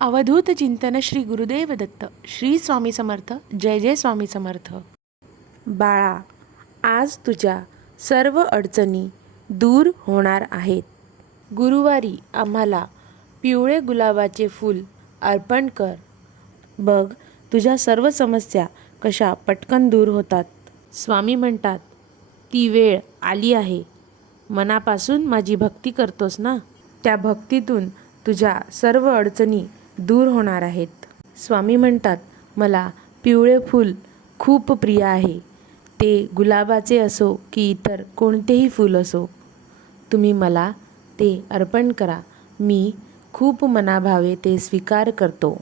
अवधूत चिंतन श्री गुरुदेव दत्त. श्री स्वामी समर्थ. जय जय स्वामी समर्थ. बाळा, आज तुझ्या सर्व अडचणी दूर होणार आहेत. गुरुवारी आम्हाला पिवळे गुलाबाचे फूल अर्पण कर. बघ, तुझ्या सर्व समस्या कशा पटकन दूर होतात. स्वामी म्हणतात, ती वेळ आली आहे. मनापासून माझी भक्ती करतोस ना, त्या भक्तीतून तुझ्या सर्व अडचणी दूर होणार आहेत. स्वामी म्हणतात, मला पिवळे फूल खूप प्रिय आहे. ते गुलाबाचे असो की इतर कोणतेही फूल असो, तुम्ही मला ते अर्पण करा. मी खूप मनाभावे ते स्वीकार करतो.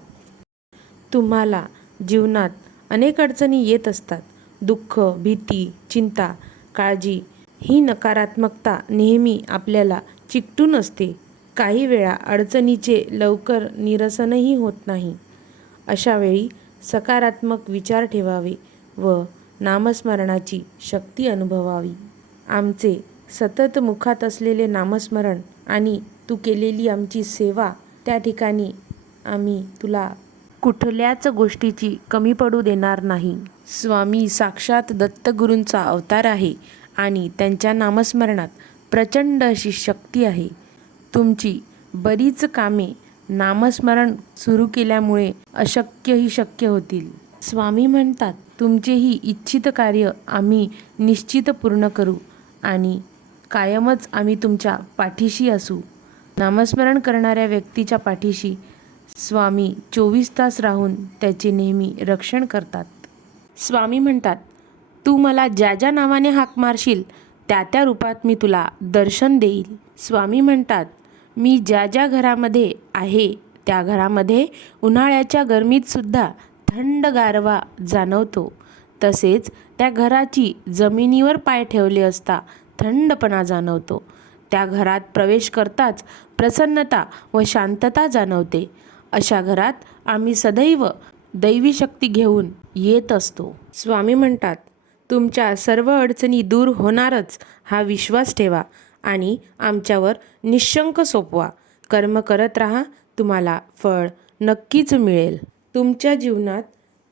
तुम्हाला जीवनात अनेक अडचणी येत असतात. दुःख, भीती, चिंता, काळजी ही नकारात्मकता नेहमी आपल्याला चिकटून असते. काही वेळा अडचणीचे लवकर निरसनही होत नाही. अशा वेळी सकारात्मक विचार ठेवावे व नामस्मरणाची शक्ती अनुभवावी. आमचे सतत मुखात असलेले नामस्मरण आणि तू केलेली आमची सेवा, त्या ठिकाणी आम्ही तुला कुठल्याच गोष्टीची कमी पडू देणार नाही. स्वामी साक्षात दत्तगुरूंचा अवतार आहे आणि त्यांच्या नामस्मरणात प्रचंड अशी शक्ती आहे. तुमची बरीच कामे नामस्मरण सुरू केल्यामुळे अशक्यही शक्य होतील. स्वामी म्हणतात, तुमचेही इच्छित कार्य आम्ही निश्चित पूर्ण करू आणि कायमच आम्ही तुमच्या पाठीशी असू. नामस्मरण करणाऱ्या व्यक्तीच्या पाठीशी स्वामी 24 तास राहून त्याचे नेहमी रक्षण करतात. स्वामी म्हणतात, तू मला ज्या ज्या नावाने हाक मारशील त्या त्या रूपात मी तुला दर्शन देईल. स्वामी म्हणतात, मी ज्या ज्या घरामध्ये आहे त्या घरामध्ये उन्हाळ्याच्या गरमीत सुद्धा थंड गारवा जाणवतो. तसेच त्या घराची जमिनीवर पाय ठेवले असता थंडपणा जाणवतो. त्या घरात प्रवेश करताच प्रसन्नता व शांतता जाणवते. अशा घरात आम्ही सदैव दैवी शक्ती घेऊन येत असतो. स्वामी म्हणतात, तुमच्या सर्व अडचणी दूर होणारच हा विश्वास ठेवा आणि आमच्यावर निशंक सोपवा. कर्म करत राहा, तुम्हाला फळ नक्कीच मिळेल. तुमच्या जीवनात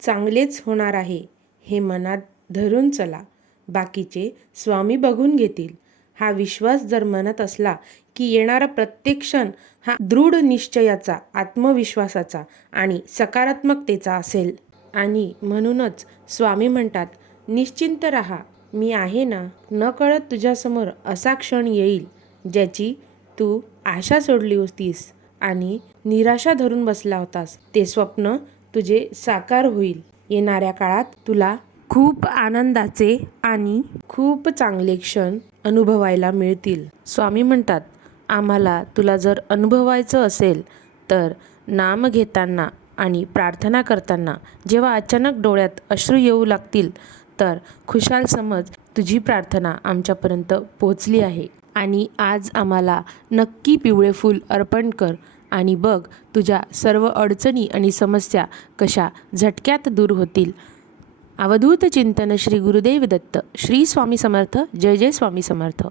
चांगलेच होणार आहे हे मनात धरून चला. बाकीचे स्वामी बघून घेतील. हा विश्वास जर मनात असला की येणारा प्रत्येक क्षण हा दृढ निश्चयाचा, आत्मविश्वासाचा आणि सकारात्मकतेचा असेल. आणि म्हणूनच स्वामी म्हणतात, निश्चिंत राहा, मी आहे ना. नकळत तुझ्यासमोर असा क्षण येईल ज्याची तू आशा सोडली होतीस आणि निराशा धरून बसला होतास. ते स्वप्न तुझे साकार होईल. येणाऱ्या काळात तुला खूप आनंदाचे आणि खूप चांगले क्षण अनुभवायला मिळतील. स्वामी म्हणतात, आम्हाला तुला जर अनुभवायचं असेल तर नाम घेताना आणि प्रार्थना करताना जेव्हा अचानक डोळ्यात अश्रू येऊ लागतील तर खुशाल समज तुझी प्रार्थना आमच्यापर्यंत पोहोचली आहे आणि आज आम्हाला नक्की पिवळे फूल अर्पण कर आणि बघ, तुझ्या सर्व अडचणी आणि समस्या कशा झटक्यात दूर होतील. अवधूत चिंतन श्री गुरुदेव दत्त. श्री स्वामी समर्थ. जय जय स्वामी समर्थ.